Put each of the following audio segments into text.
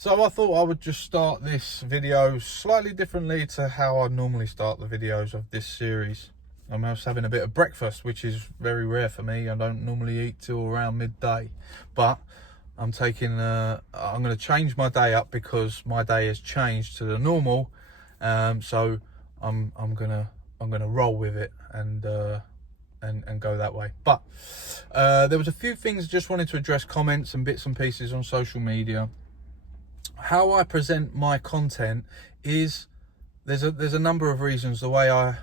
So I thought I would just start this video slightly differently to how I normally start the videos of this series. I'm just having a bit of breakfast, which is very rare for me. I don't normally eat till around midday, but I'm going to change my day up because my day has changed to the normal. So I'm gonna roll with it and go that way. But there was a few things I just wanted to address, comments and bits and pieces on social media. How I present my content is there's a number of reasons the way I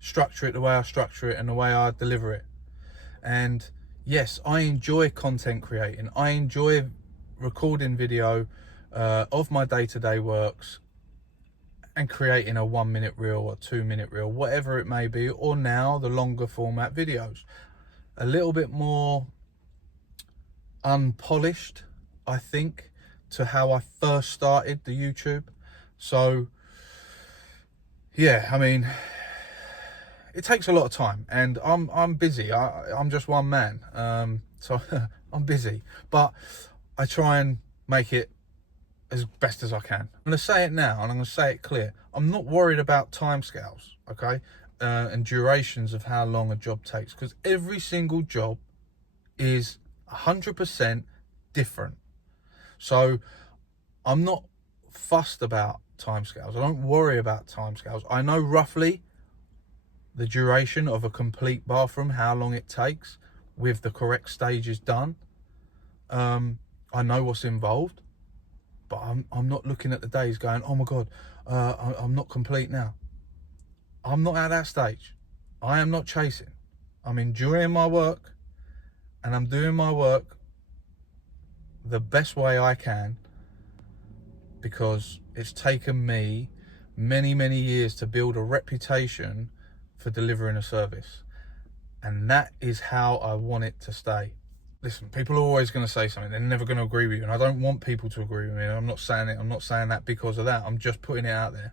structure it, and the way I deliver it. And yes, I enjoy content creating. I enjoy recording video of my day-to-day works and creating a 1 minute reel or 2 minute reel, whatever it may be, or now the longer format videos. A little bit more unpolished, I think, to how I first started the YouTube. So yeah, I mean, it takes a lot of time, and I'm busy. I'm just one man, so I'm busy, but I try and make it as best as I can. I'm going to say it now, and I'm going to say it clear. I'm not worried about timescales, okay, and durations of how long a job takes, because every single job is 100% different. So I'm not fussed about timescales. I don't worry about timescales. I know roughly the duration of a complete bathroom, how long it takes with the correct stages done. I know what's involved, but I'm not looking at the days going, oh my God, I'm not complete now. I'm not at that stage. I am not chasing. I'm enjoying my work, and I'm doing my work the best way I can, because it's taken me many years to build a reputation for delivering a service, and that is how I want it to stay. Listen, people are always going to say something. They're never going to agree with you, and I don't want people to agree with me. I'm not saying it. I'm not saying that because of that. I'm just putting it out there.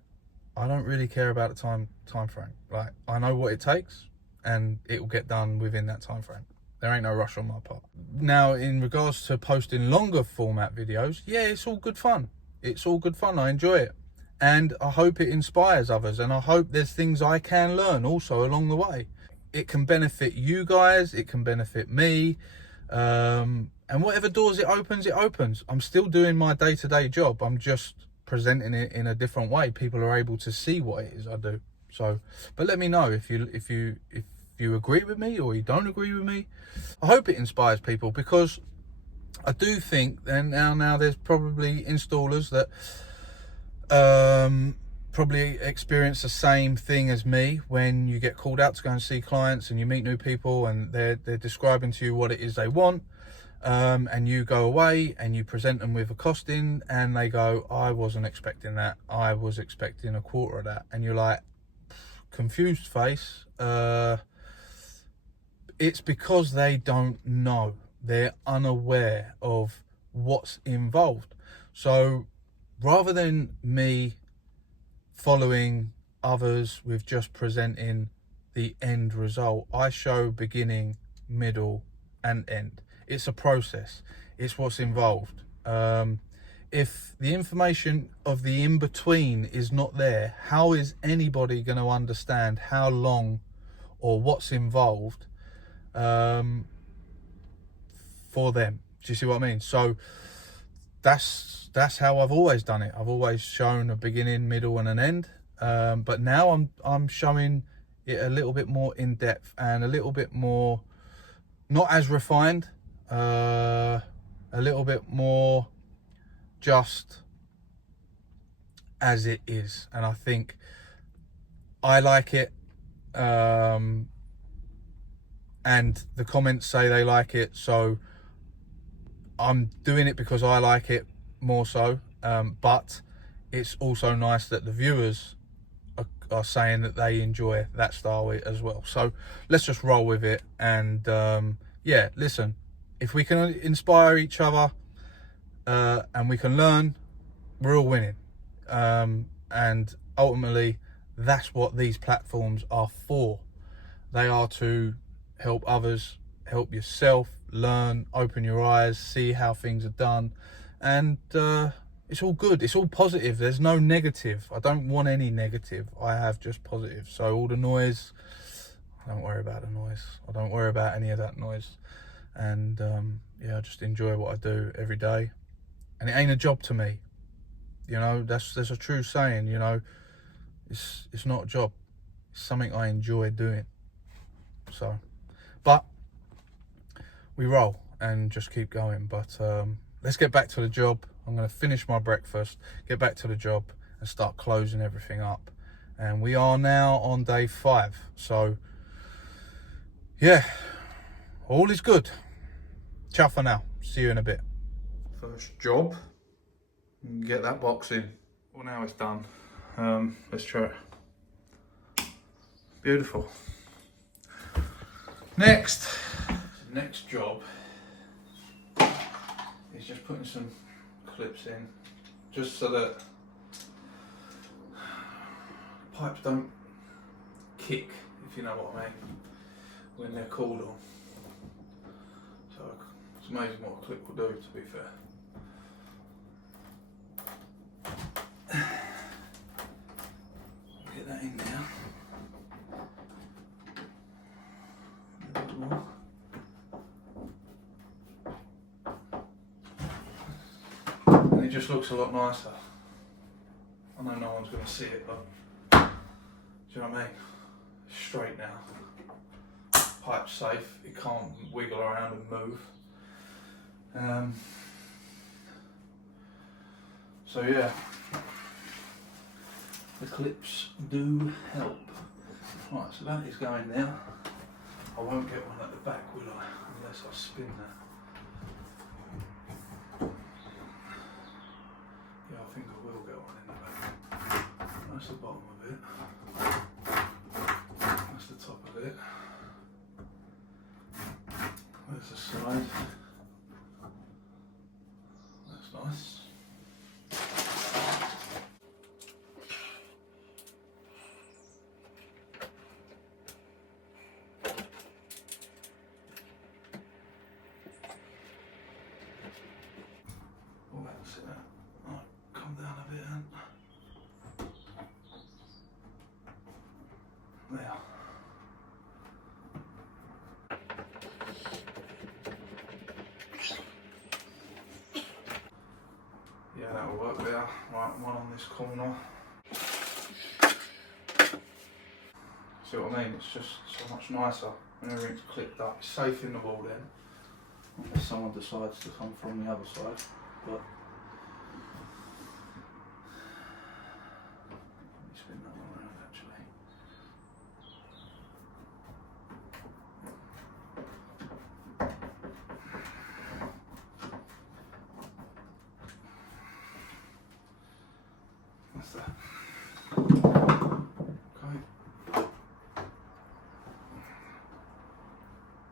I don't really care about the time frame. Like, I know what it takes, and it will get done within that time frame. There ain't no rush on my part. Now, in regards to posting longer format videos, yeah, it's all good fun. It's all good fun. I enjoy it. And I hope it inspires others. And I hope there's things I can learn also along the way. It can benefit you guys. It can benefit me. And whatever doors it opens. I'm still doing my day-to-day job. I'm just presenting it in a different way. People are able to see what it is I do. So, but let me know if you agree with me or you don't agree with me. I hope it inspires people, because I do think then now there's probably installers that probably experience the same thing as me when you get called out to go and see clients and you meet new people and they're describing to you what it is they want, and you go away and you present them with a costing and they go, I wasn't expecting that, I was expecting a quarter of that. And you're like, confused face. It's because they don't know. They're unaware of what's involved. So rather than me following others with just presenting the end result, I show beginning, middle and end. It's a process. It's what's involved. If the information of the in-between is not there, how is anybody going to understand how long or what's involved for them? Do you see what I mean? So that's how I've always done it. I've always shown a beginning, middle and an end, but now I'm showing it a little bit more in depth and a little bit more, not as refined, a little bit more just as it is. And I think I like it, and the comments say they like it, so I'm doing it because I like it more so, but it's also nice that the viewers are saying that they enjoy that style as well. So let's just roll with it. And yeah, listen, if we can inspire each other and we can learn, we're all winning. And ultimately, that's what these platforms are for. They are to help others, help yourself learn, open your eyes, see how things are done, and it's all good. It's all positive. There's no negative. I don't want any negative. I have just positive. So all the noise, I don't worry about the noise. I don't worry about any of that noise. And yeah, I just enjoy what I do every day. And it ain't a job to me. You know, there's a true saying, you know, it's not a job. It's something I enjoy doing. So, but we roll and just keep going. But let's get back to the job. I'm going to finish my breakfast, get back to the job and start closing everything up. And we are now on day 5. So yeah, all is good. Ciao for now. See you in a bit. First job, get that box in. Well, now it's done. Let's try it. Beautiful. Next job is just putting some clips in, just so that pipes don't kick, if you know what I mean, when they're cooled on. So it's amazing what a clip will do, to be fair. Get that in there. A little more. And it just looks a lot nicer. I know no one's going to see it, but do you know what I mean? Straight now. Pipe's safe, it can't wiggle around and move. So yeah, the clips do help. Right, so that is going there. I won't get one at the back, will I? Unless I spin that. Yeah, I think I will get one in the back. That's the bottom of it. That's the top of it. There's the side. That's nice. Oh, that's it. Right, come down a bit and there. Yeah, that'll work there. Right, one on this corner. See what I mean? It's just so much nicer when everything's clipped up. It's safe in the wall then, unless someone decides to come from the other side. But let me spin that one around actually. That's that. Okay.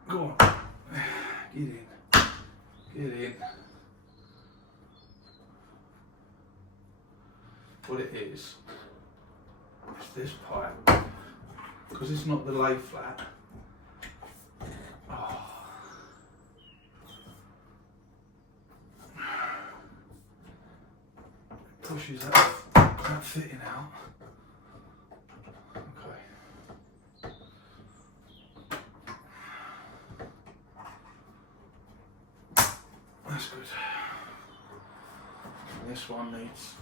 Go on. Get in. Get in. What it is this pipe, because it's not the lay flat. Oh. Pushes that fitting out. Okay. That's good. And this one needs,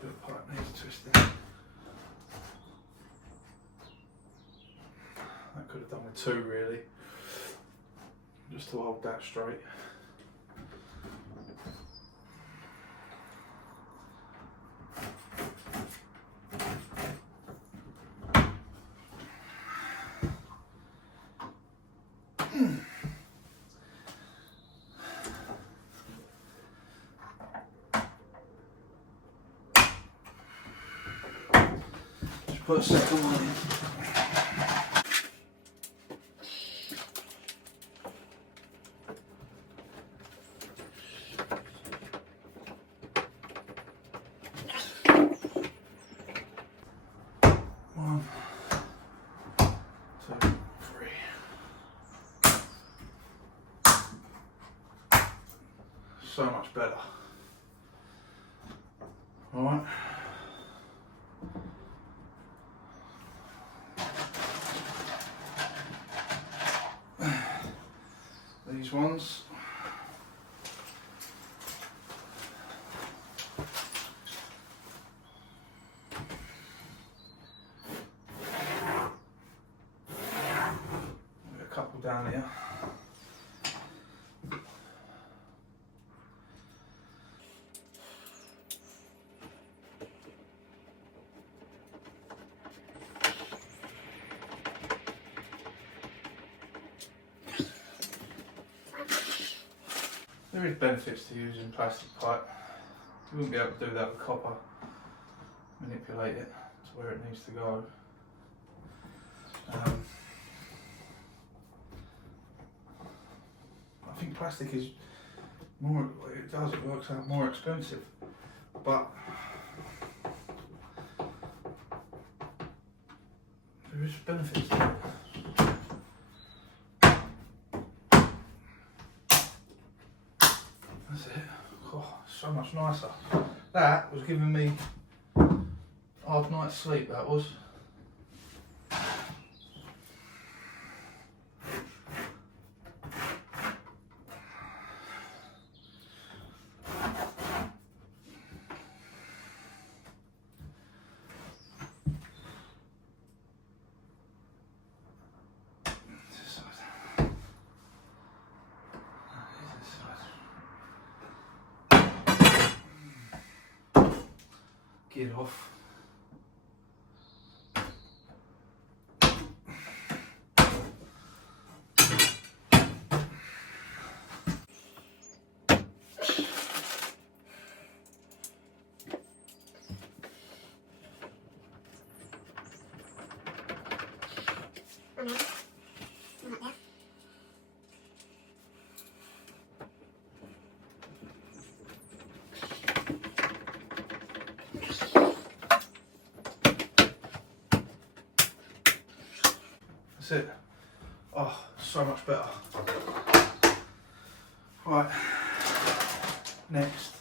the pipe needs twisting. That could have done with 2 really, just to hold that straight. Just put a second one in. so much better. Alright. These ones. A couple down here. There is benefits to using plastic pipe. You wouldn't be able to do that with copper. Manipulate it to where it needs to go. I think plastic is more, it works out more expensive, but there is benefits to it. That's it. Oh, so much nicer. That was giving me a hard night's sleep, that was. Get off. That's it. Oh, so much better. Right, next.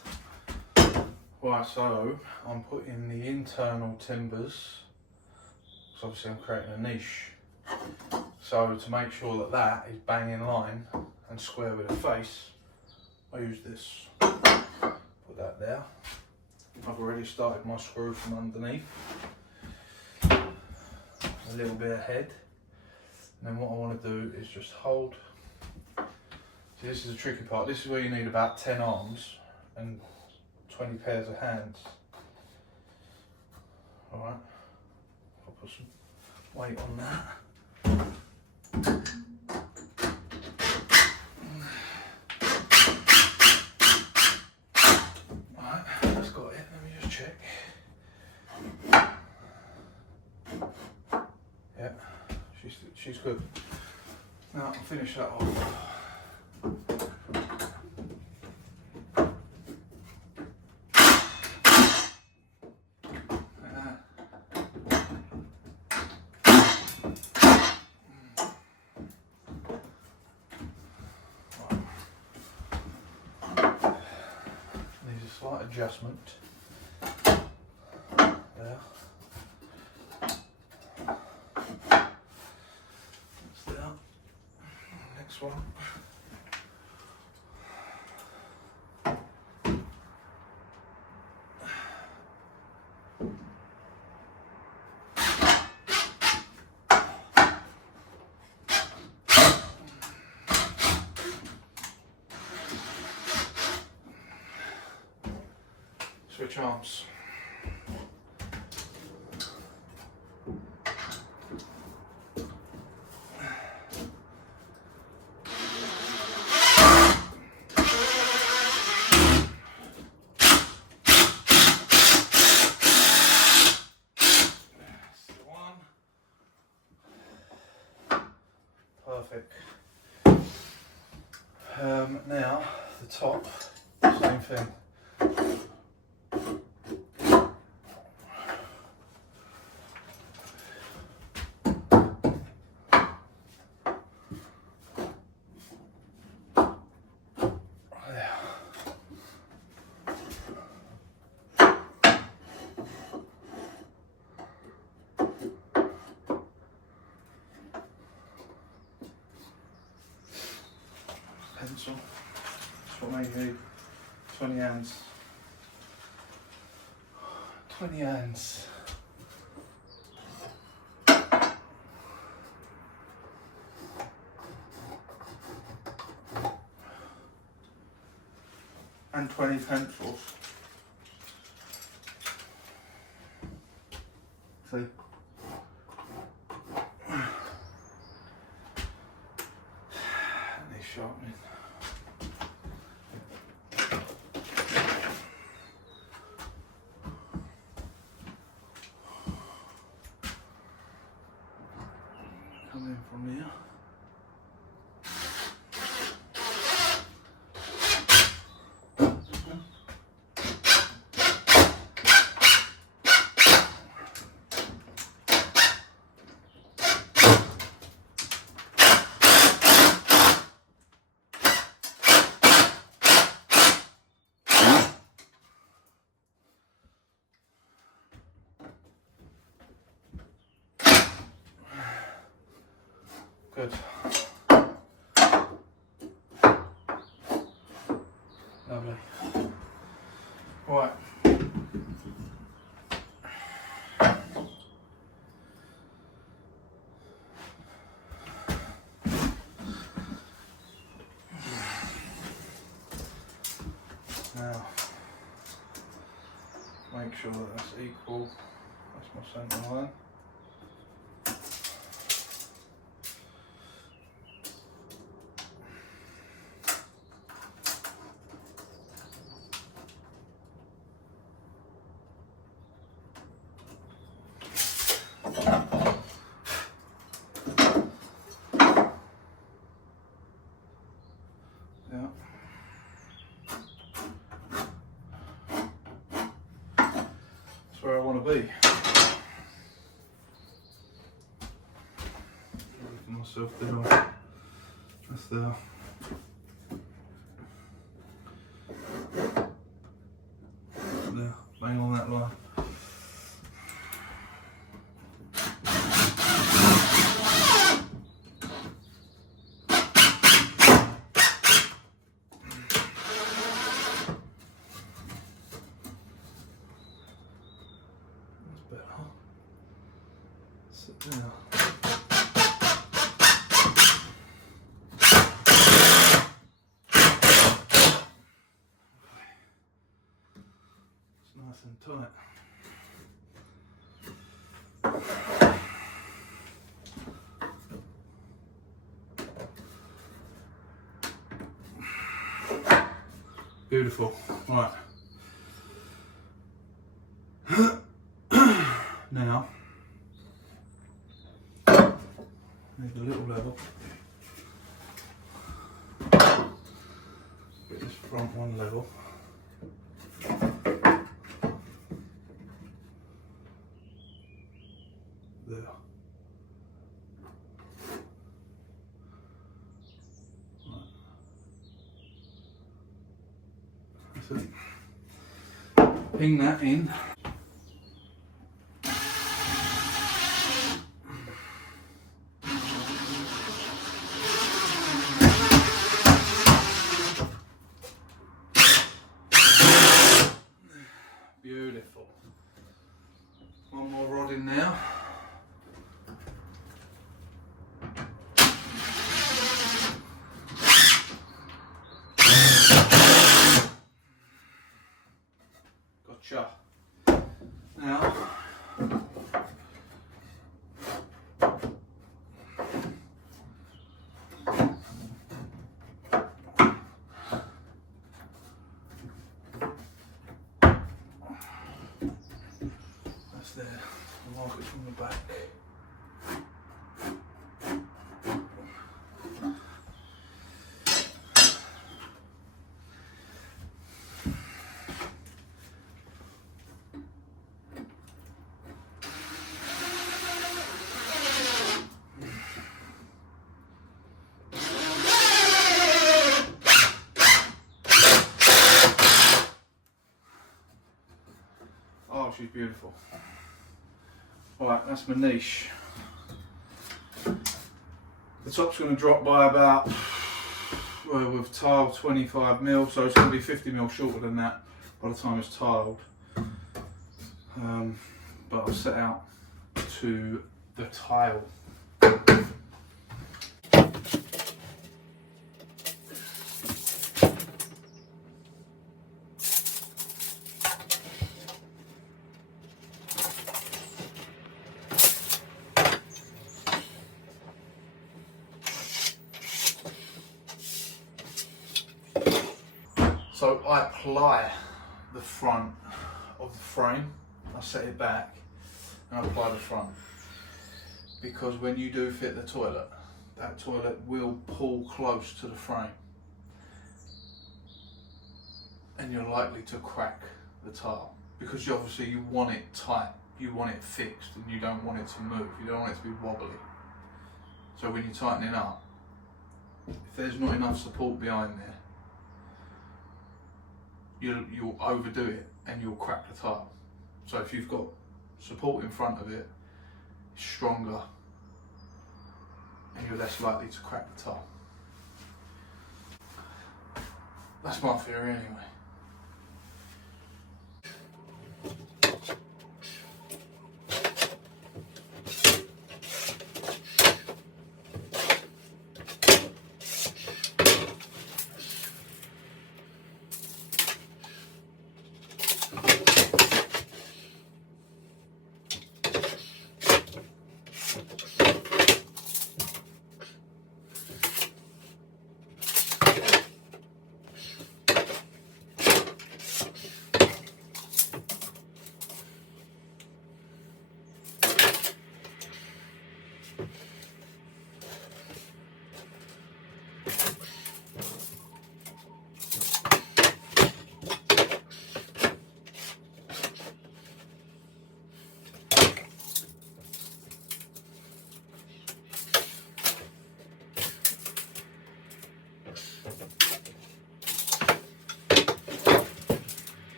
Right, so I'm putting the internal timbers, because obviously I'm creating a niche. So to make sure that that is bang in line and square with the face, I use this. Put that there. I've already started my screw from underneath. A little bit ahead. And then what I want to do is just hold. See, this is the tricky part. This is where you need about 10 arms and 20 pairs of hands. Alright, I'll put some weight on that. Alright, that's got it. Let me just check. Yeah. She's good. Now I'll finish that off. Needs a slight adjustment. There. Next one. Switch arms. Perfect. Now the top, same thing. There. what I mean, 20 hands. 20 hands. And 20 pencils. See? They're sharpening. Come in from here. Good. Lovely. Right. Now, make sure that that's equal. That's my centre line. Yeah. That's where I want to be. For myself there. That's there. There, bang on that line. Sit down. It's nice and tight. Beautiful. Right. Now, make a little level. Get this front one level. There. Right. That's it. Ping that in. Beautiful. One more rod in now. Gotcha. Now, that's there. I'll mark it from the back. Oh, she's beautiful. Alright, that's my niche. The top's going to drop by about, Well, we've tiled 25mm, so it's going to be 50mm shorter than that by the time it's tiled. But I'll set out to the tile. So I apply the front of the frame, I set it back and I apply the front, because when you do fit the toilet, that toilet will pull close to the frame and you're likely to crack the tile, because obviously you want it tight, you want it fixed, and you don't want it to move, you don't want it to be wobbly. So when you're tightening up, if there's not enough support behind there, you'll overdo it and you'll crack the tile. So if you've got support in front of it, it's stronger and you're less likely to crack the tile. That's my theory anyway.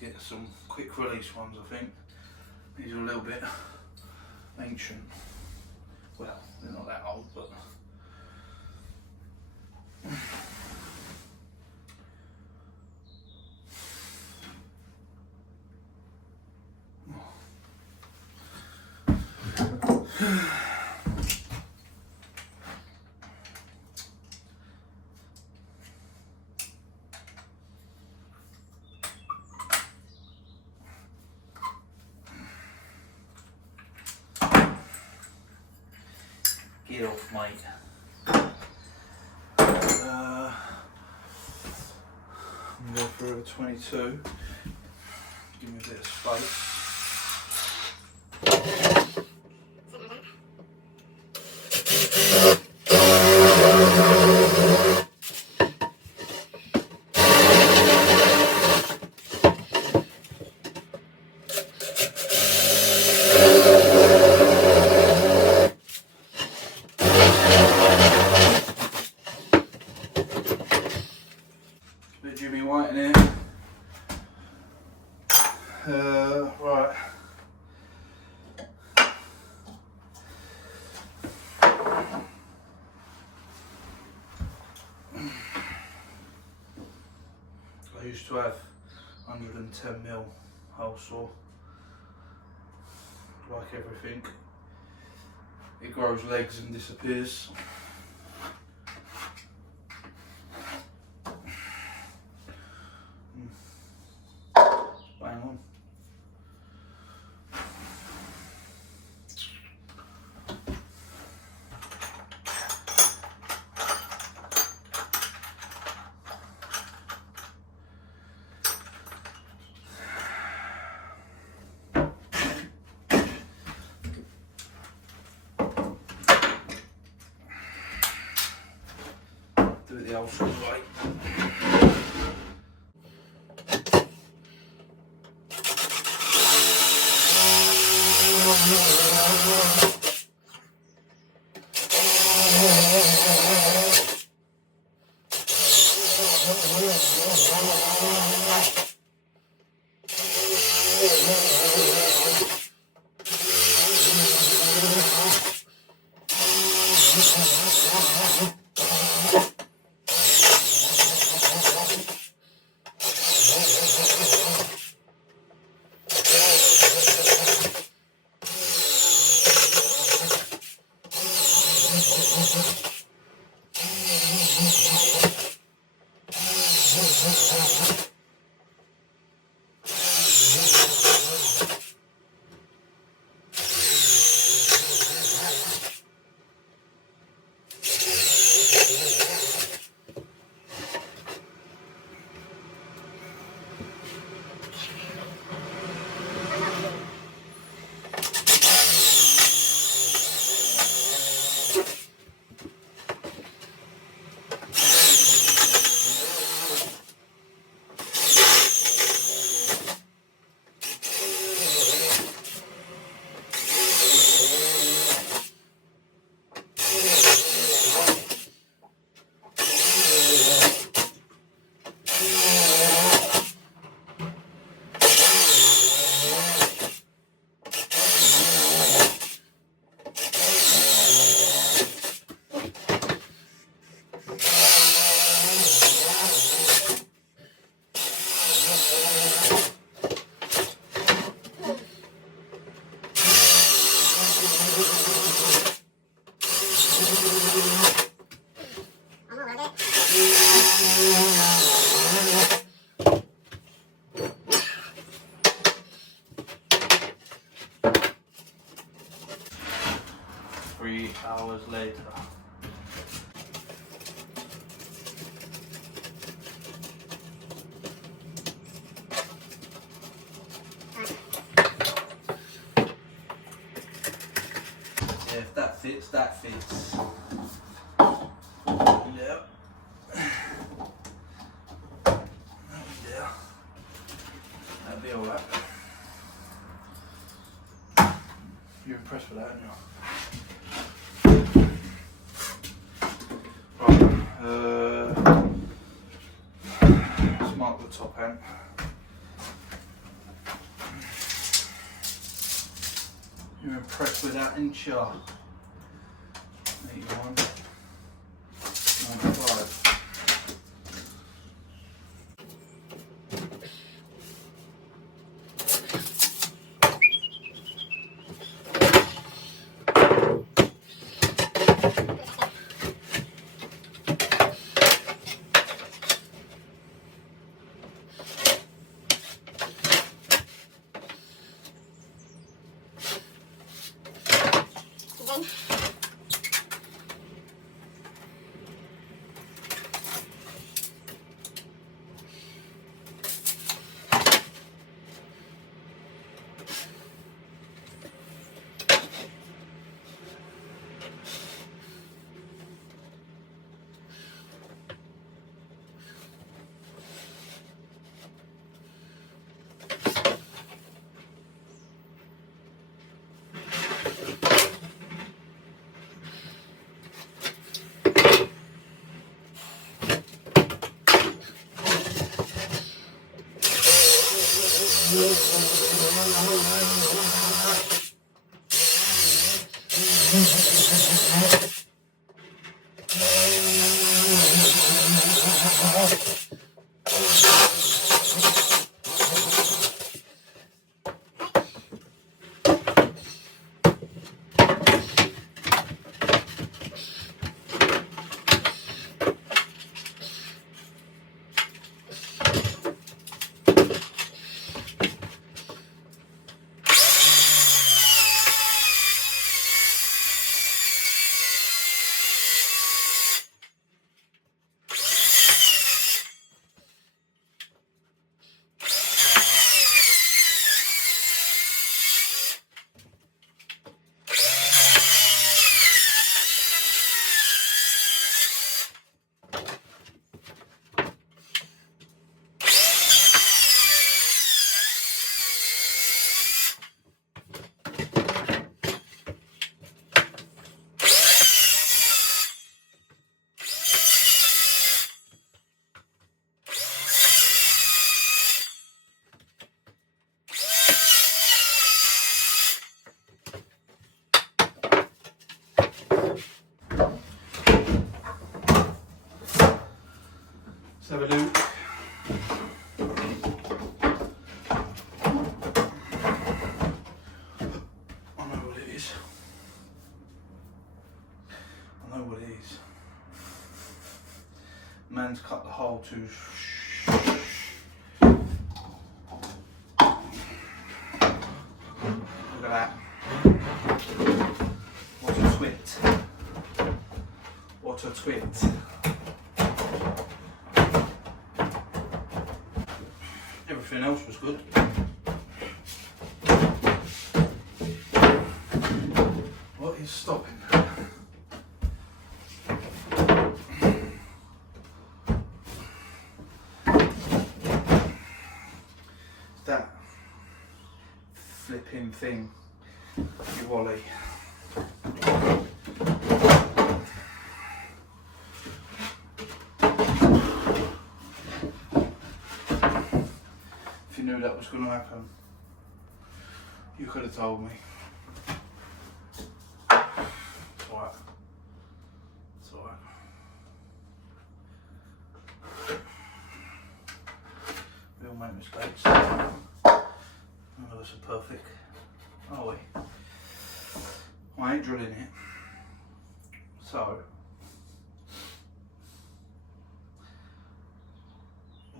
Get some quick release ones, I think. These are a little bit ancient. Well, they're not that old, but get off, mate. I'm going to go through a 22. Give me a bit of space. Right. I used to have 110mm hole saw. Like everything, it grows legs and disappears. Bang on. the old school way. Hours later. Yeah, if that fits, that fits. Yeah. Yeah. That'll be alright. You're impressed with that, aren't you? Let's mark the top end. You're impressed with that, aren't you? 81, 95. have a look. I know what it is. I know what it is. Man's cut the hole too. Look at that. What a twit. What a twit. Everything else was good. What is stopping that? That flipping thing, you Wally. If you knew that was going to happen, you could have told me. It's alright. It's alright. We all make mistakes. None of us are perfect, are we? I ain't drilling it. So,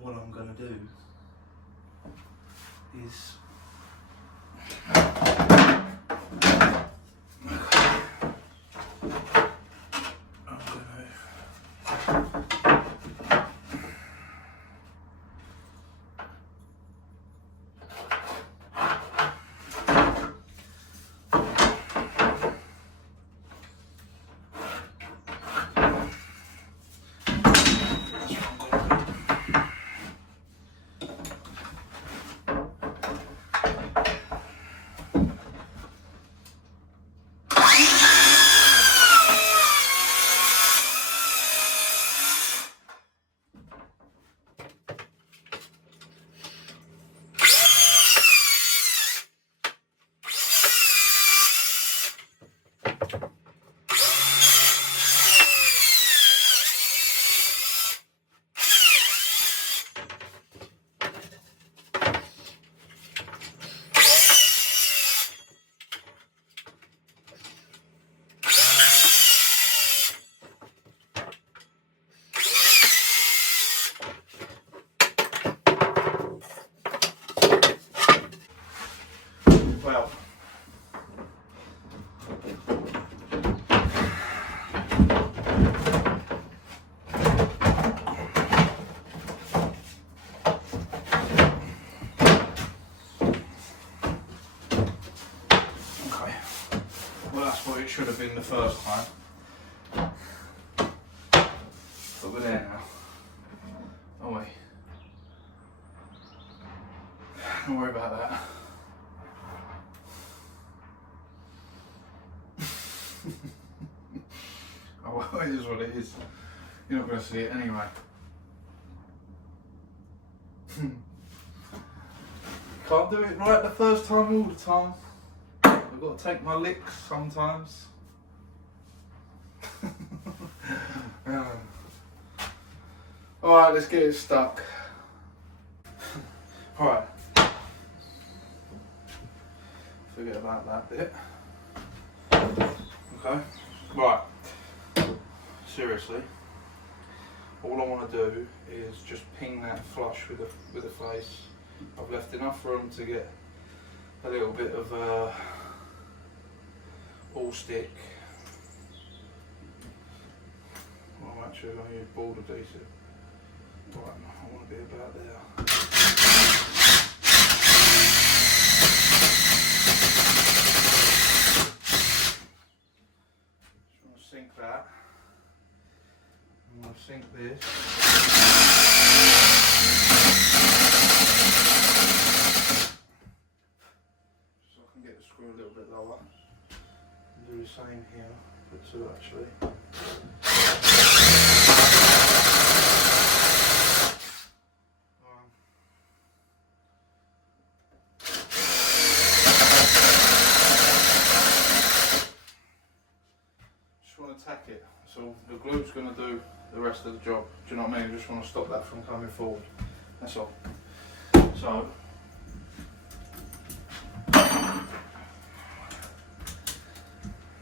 what I'm going to do is well, okay. Well, that's what it should have been the first time. But we're there now. Oh wait. Don't worry about that. Oh well, it is what it is. You're not going to see it anyway. Can't do it right the first time all the time. I've got to take my licks sometimes. Alright, let's get it stuck. Alright. Forget about that bit. Okay. Right. Seriously. All I want to do is just ping that flush with the face. I've left enough room to get a little bit of all stick. Well, I'm actually going to use border adhesive. Right, I want to be about there. Just want to sink that. I'm going to sink this. So I can get the screw a little bit lower. And do the same here, put two actually. Just want going to tack it. So the glue's going to do the rest of the job. Do you know what I mean? I just want to stop that from coming forward. That's all. So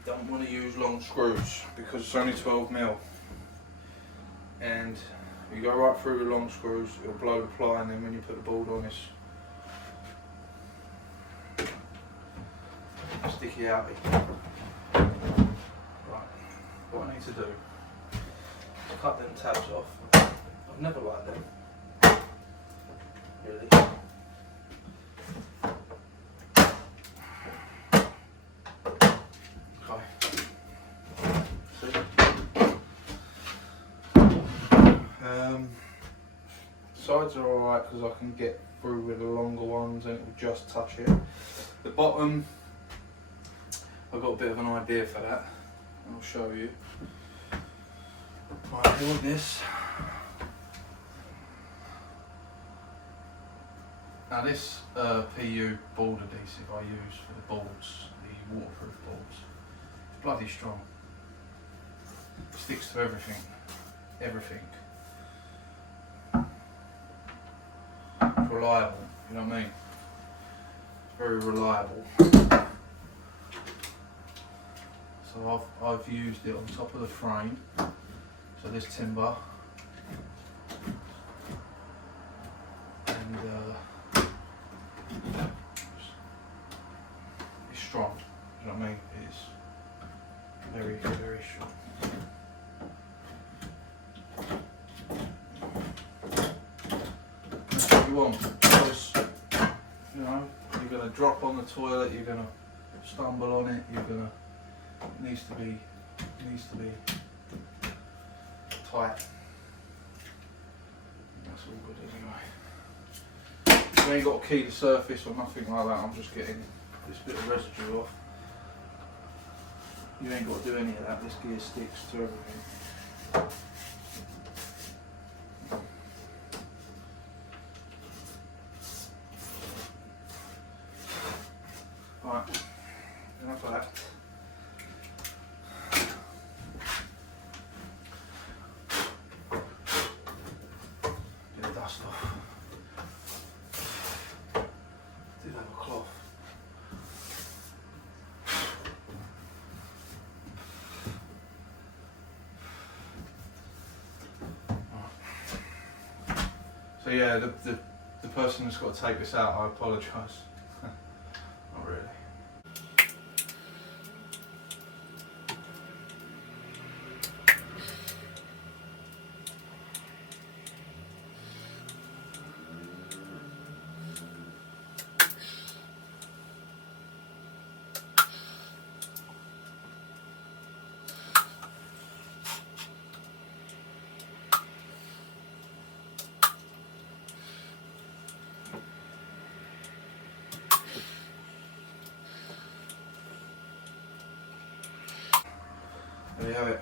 don't want to use long screws because it's only 12mm. And you go right through the long screws, it'll blow the ply, and then when you put the board on, it's sticky outy. Right, what I need to do is cut them tabs off. I've never liked them, really. Okay. See? Sides are alright because I can get through with the longer ones and it will just touch it. The bottom, I've got a bit of an idea for that. I'll show you. Right, doing this. Now this PU board adhesive I use for the boards, the waterproof boards, it's bloody strong. It sticks to everything. Everything. It's reliable, you know what I mean? It's very reliable. So I've used it on top of the frame. So this timber. And it's strong, you know what I mean? It's very, very strong. That's what you want, because, you know, you're going to drop on the toilet, you're going to stumble on it, it needs to be tight. That's all good anyway. You ain't got to key the surface or nothing like that, I'm just getting this bit of residue off. You ain't got to do any of that, this gear sticks to everything. Right, enough of that. Get the dust off. Did have a cloth. So yeah, the person that's got to take this out, I apologise. Not really. There you have it.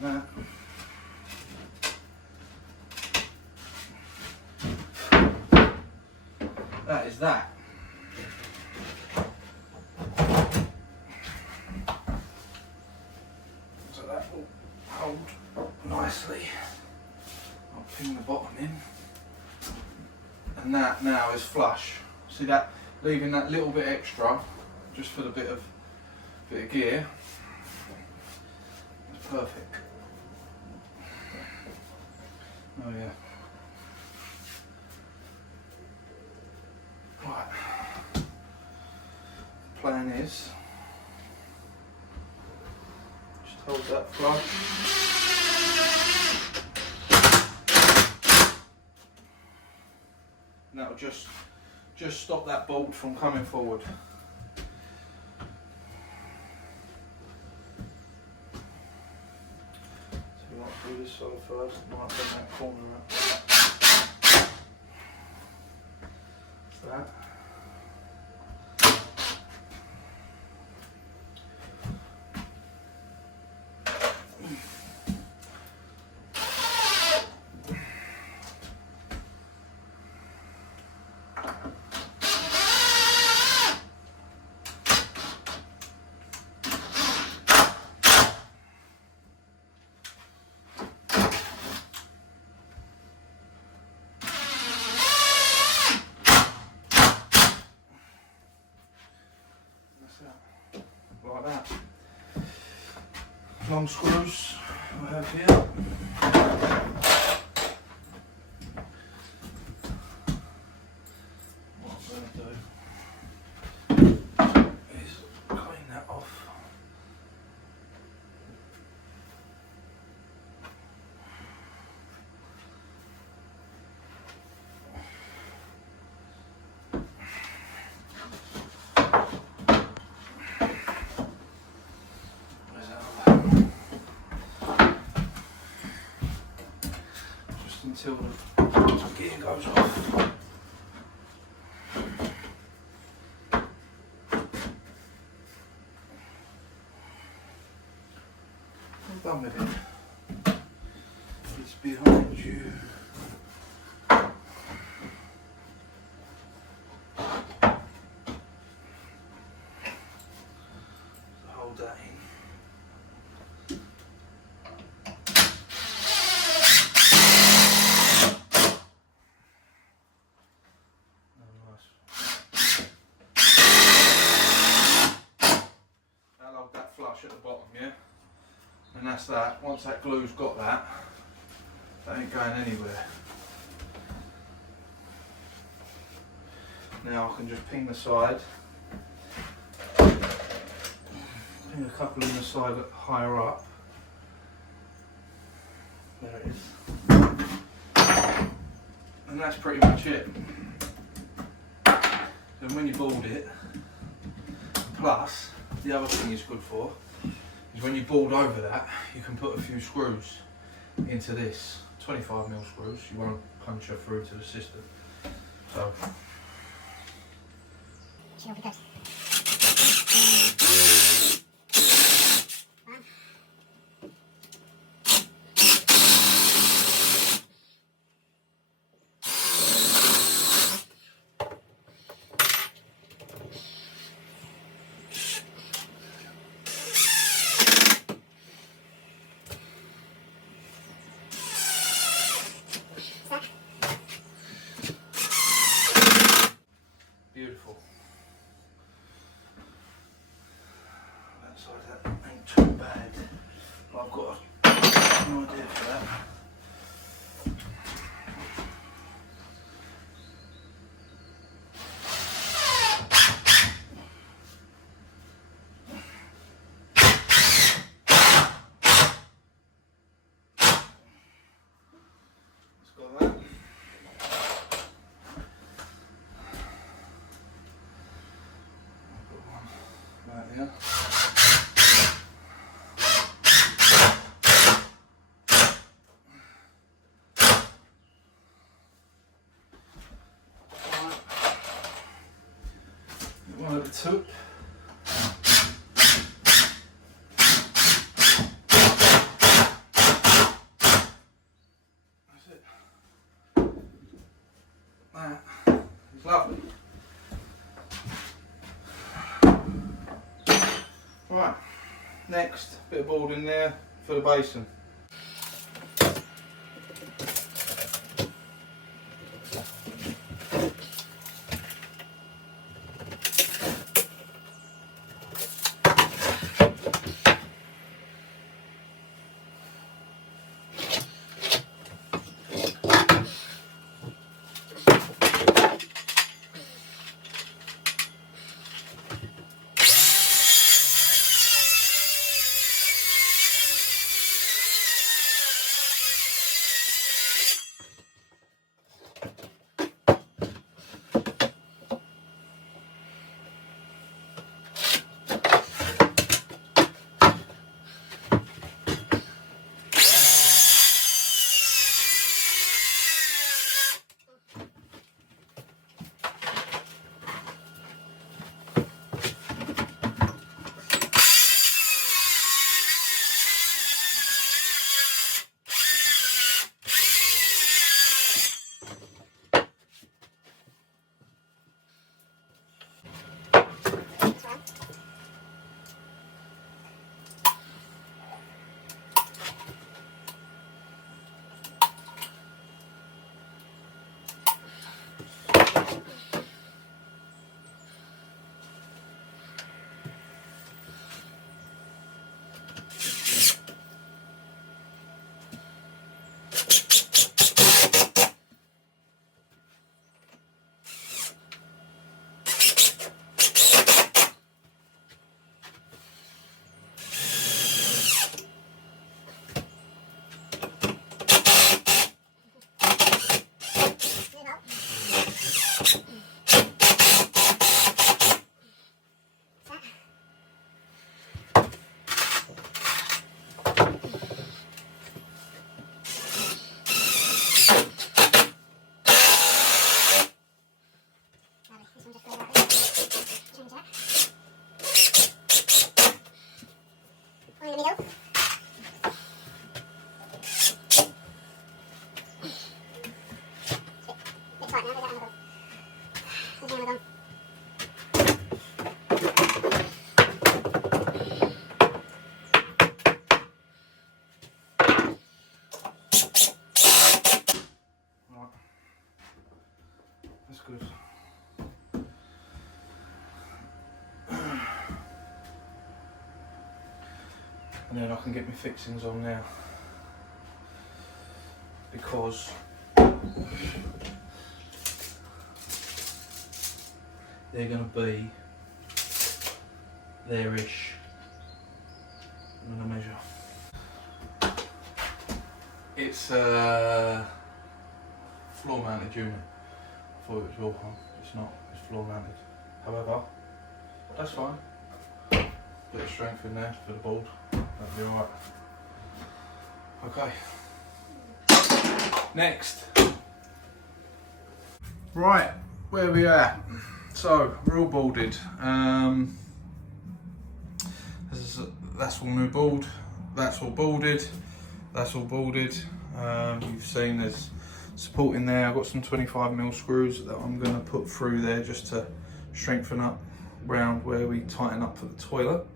And that is that. So that will hold nicely. I'll pin the bottom in. And that now is flush. See that? Leaving that little bit extra, just for the bit of gear. That's perfect. Oh yeah. Right. Plan is just hold that flush. And that'll just stop that bolt from coming forward. So we might do this side first, might bring that corner up. That. that. Long screws I have here. What I'm going to do is clean that off. Until the gear goes off. I'm done with it. It's behind you. Hold that in. Flush at the bottom, yeah? And that's that. Once that glue's got that, that ain't going anywhere. Now I can just ping the side. Ping a couple in the side higher up. There it is. And that's pretty much it. Then when you board it, plus, the other thing it's good for is when you board over that, you can put a few screws into this. 25mm screws, you won't puncture through to the system. So. Beautiful. That side that ain't too bad. I've got an idea for that. Let's go that. Right there. One at the top. That's it. That is lovely. Right, next bit of boarding there for the basin. That's good. And then I can get my fixings on now, because they're going to be there-ish. I'm going to measure. It's floor mounted unit. I thought it was wall hung. It's not. It's floor mounted. However, that's fine. Bit of strength in there for the board. That'll be alright. Okay. Next. Right, where we at? So we're all boarded. That's all new board. That's all boarded. That's all boarded. You've seen there's support in there. I've got some 25mm screws that I'm going to put through there just to strengthen up round where we tighten up for the toilet.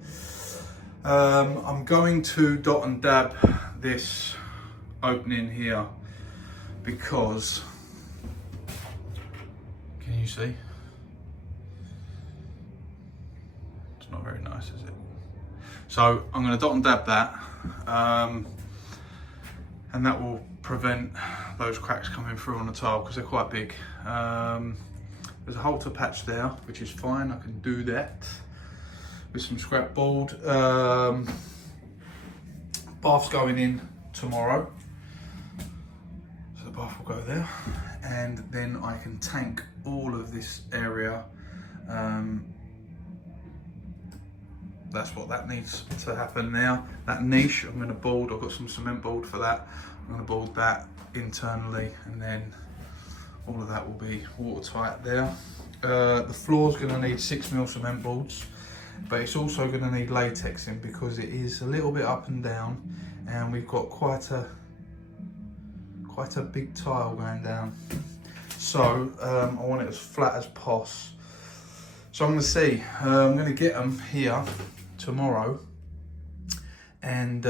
I'm going to dot and dab this opening here because, can you see? It's not very nice, is it? So I'm going to dot and dab that, and that will prevent those cracks coming through on the tile because they're quite big. There's a halter patch there, which is fine. I can do that with some scrap board. Bath's going in tomorrow, so the bath will go there, and then I can tank all of this area. That's what that needs to happen now. That niche, I'm going to board. I've got some cement board for that. I'm going to board that internally, and then all of that will be watertight there. The floor's going to need 6mm cement boards, but it's also going to need latexing because it is a little bit up and down, and we've got quite a big tile going down. So I want it as flat as pos. So I'm going to see. I'm going to get them here tomorrow, and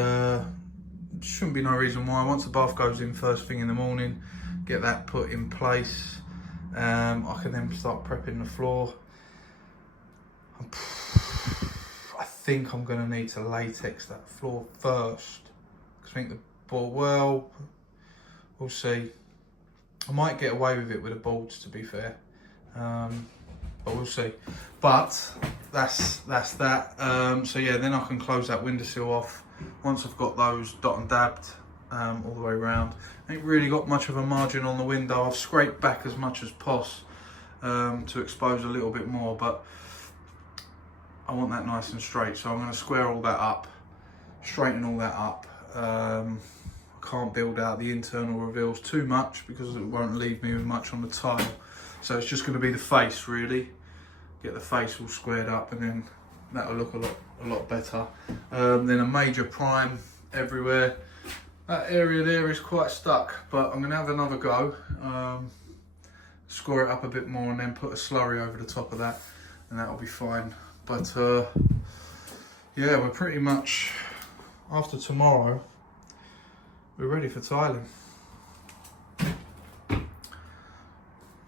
shouldn't be no reason why. Once the bath goes in first thing in the morning, get that put in place. I can then start prepping the floor. I think I'm going to need to latex that floor first. I think the board, well, we'll see. I might get away with it with the boards, to be fair, but we'll see. But that's that. So yeah, then I can close that windowsill off once I've got those dot and dabbed all the way around. I ain't really got much of a margin on the window. I've scraped back as much as pos to expose a little bit more, but I want that nice and straight. So I'm going to square all that up, straighten all that up. I can't build out the internal reveals too much because it won't leave me with much on the tile. So it's just going to be the face, really. Get the face all squared up, and then that'll look a lot better. Then a major prime everywhere. That area there is quite stuck, but I'm going to have another go. Score it up a bit more and then put a slurry over the top of that, and that'll be fine. But yeah, we're pretty much, after tomorrow, we're ready for tiling.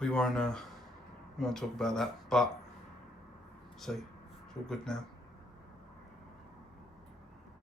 We won't talk about that, but see, it's all good now.